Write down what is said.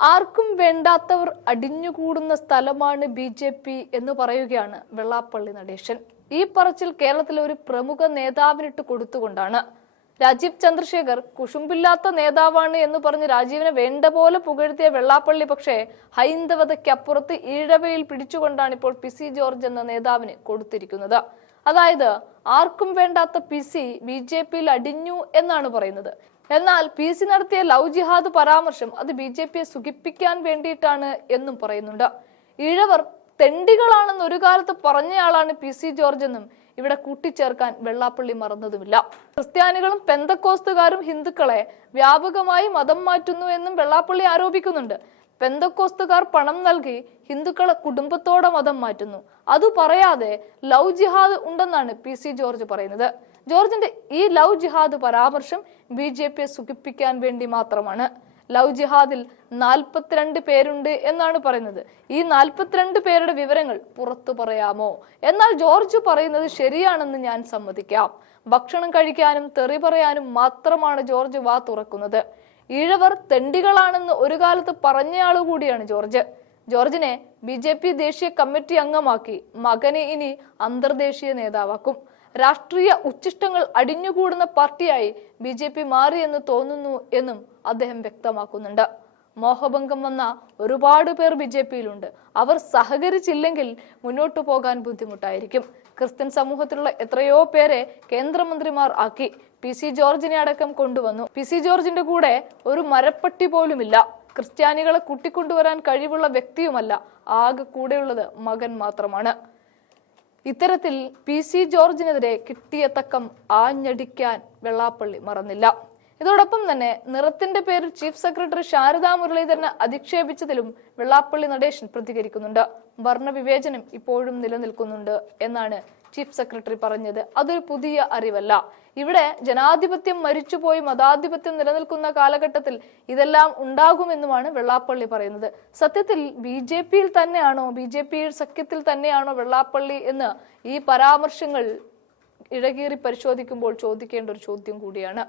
ആർക്കും വേണ്ടാത്തവർ അടിഞ്ഞുകൂടുന്ന സ്ഥലമാണ് ബി.ജെ.പി. എന്ന് പറയുകയാണ് വെള്ളാപ്പള്ളി നടേശൻ. ഈ പറച്ചിൽ കേരളത്തിലെ ഒരു പ്രമുഖ നേതാവിനിട്ട് കൊടുത്തുകൊണ്ടാണ്. രാജീവ് ചന്ദ്രശേഖർ കുശുമ്പില്ലാത്ത നേതാവാണ് എന്ന് പറഞ്ഞ് രാജീവിനെ വേണ്ട പോലെ പുകഴ്ത്തിയ വെള്ളാപ്പള്ളി പക്ഷേ ഹൈന്ദവതയ്ക്കപ്പുറത്ത് ഈഴവയിൽ പിടിച്ചുകൊണ്ടാണ് ഇപ്പോൾ പി.സി. ജോർജ് എന്ന നേതാവിന് കൊടുത്തിരിക്കുന്നത്. അതായത് ആർക്കും വേണ്ടാത്ത പി.സി. ബി.ജെ.പിയിൽ അടിഞ്ഞു എന്നാണ് പറയുന്നത്. എന്നാൽ പി.സി. നടത്തിയ ലവ് ജിഹാദ് പരാമർശം അത് ബി.ജെ.പിയെ സുഖിപ്പിക്കാൻ വേണ്ടിയിട്ടാണ് എന്നും പറയുന്നുണ്ട്. ഈഴവർ തെണ്ടികളാണെന്ന് ഒരു കാലത്ത് പറഞ്ഞയാളാണ് പി.സി. ജോർജ് എന്നും ഇവിടെ കൂട്ടിച്ചേർക്കാൻ വെള്ളാപ്പള്ളി മറന്നതുമില്ല. ക്രിസ്ത്യാനികളും പെന്തക്കോസ്തുകാരും ഹിന്ദുക്കളെ വ്യാപകമായി മതം മാറ്റുന്നു എന്നും വെള്ളാപ്പള്ളി ആരോപിക്കുന്നുണ്ട്. പെന്തക്കോസ്തുകാർ പണം നൽകി ഹിന്ദുക്കളെ കുടുംബത്തോടെ മതം മാറ്റുന്നു. അത് പറയാതെ ലവ് ജിഹാദ് ഉണ്ടെന്നാണ് പി.സി. ജോർജ് പറയുന്നത്. ജോർജിന്റെ ഈ ലവ് ജിഹാദ് പരാമർശം ബി.ജെ.പിയെ സുഖിപ്പിക്കാൻ വേണ്ടി മാത്രമാണ്. ലവ് ജിഹാദിൽ 42 പേരുണ്ട് എന്നാണ് പറയുന്നത്. ഈ 42 പേരുടെ വിവരങ്ങൾ പുറത്തു പറയാമോ? എന്നാൽ ജോർജ് പറയുന്നത് ശരിയാണെന്ന് ഞാൻ സമ്മതിക്കാം. ഭക്ഷണം കഴിക്കാനും തെറി പറയാനും മാത്രമാണ് ജോർജ് വാ തുറക്കുന്നത്. ഈഴവർ തെണ്ടികളാണെന്ന് ഒരു കാലത്ത് പറഞ്ഞയാളു കൂടിയാണ് ജോർജ്. ജോർജിനെ ബി.ജെ.പി. ദേശീയ കമ്മിറ്റി അംഗമാക്കി, മകനെ ഇനി അന്തർദേശീയ നേതാവാക്കും. രാഷ്ട്രീയ ഉച്ഛിഷ്ടങ്ങൾ അടിഞ്ഞുകൂടുന്ന പാർട്ടിയായി ബി.ജെ.പി. മാറിയെന്ന് തോന്നുന്നു എന്നും അദ്ദേഹം വ്യക്തമാക്കുന്നുണ്ട്. മോഹഭംഗം വന്ന ഒരുപാട് പേർ ബി.ജെ.പിയിലുണ്ട്. അവർ സഹകരിച്ചില്ലെങ്കിൽ മുന്നോട്ടു പോകാൻ ബുദ്ധിമുട്ടായിരിക്കും. ക്രിസ്ത്യൻ സമൂഹത്തിലുള്ള എത്രയോ പേരെ കേന്ദ്രമന്ത്രിമാർ ആക്കി. പി.സി. ജോർജിനെ അടക്കം കൊണ്ടുവന്നു. പി.സി. ജോർജിന്റെ കൂടെ ഒരു മരപ്പട്ടി പോലുമില്ല. ക്രിസ്ത്യാനികളെ കൂട്ടിക്കൊണ്ടുവരാൻ കഴിവുള്ള വ്യക്തിയുമല്ല. ആകെ കൂടെയുള്ളത് മകൻ മാത്രമാണ്. ഇത്തരത്തിൽ പി.സി. ജോർജിനെതിരെ കിട്ടിയ തക്കം ആഞ്ഞടിക്കാൻ വെള്ളാപ്പള്ളി മറന്നില്ല. ഇതോടൊപ്പം തന്നെ നിറത്തിന്റെ പേരിൽ ചീഫ് സെക്രട്ടറി ശാരദാ മുരളീധരനെ അധിക്ഷേപിച്ചതിലും വെള്ളാപ്പള്ളി നടേശൻ പ്രതികരിക്കുന്നുണ്ട്. വർണ്ണവിവേചനം ഇപ്പോഴും നിലനിൽക്കുന്നുണ്ട് എന്നാണ് ചീഫ് സെക്രട്ടറി പറഞ്ഞത്. അതൊരു പുതിയ അറിവല്ല. ഇവിടെ ജനാധിപത്യം മരിച്ചുപോയി മതാധിപത്യം നിലനിൽക്കുന്ന കാലഘട്ടത്തിൽ ഇതെല്ലാം ഉണ്ടാകുമെന്നുമാണ് വെള്ളാപ്പള്ളി പറയുന്നത്. സത്യത്തിൽ ബി.ജെ.പിയിൽ തന്നെയാണോ, ബി.ജെ.പി. സഖ്യത്തിൽ തന്നെയാണോ വെള്ളാപ്പള്ളി എന്ന് ഈ പരാമർശങ്ങൾ ഇഴകീറി പരിശോധിക്കുമ്പോൾ ചോദിക്കേണ്ട ഒരു ചോദ്യം കൂടിയാണ്.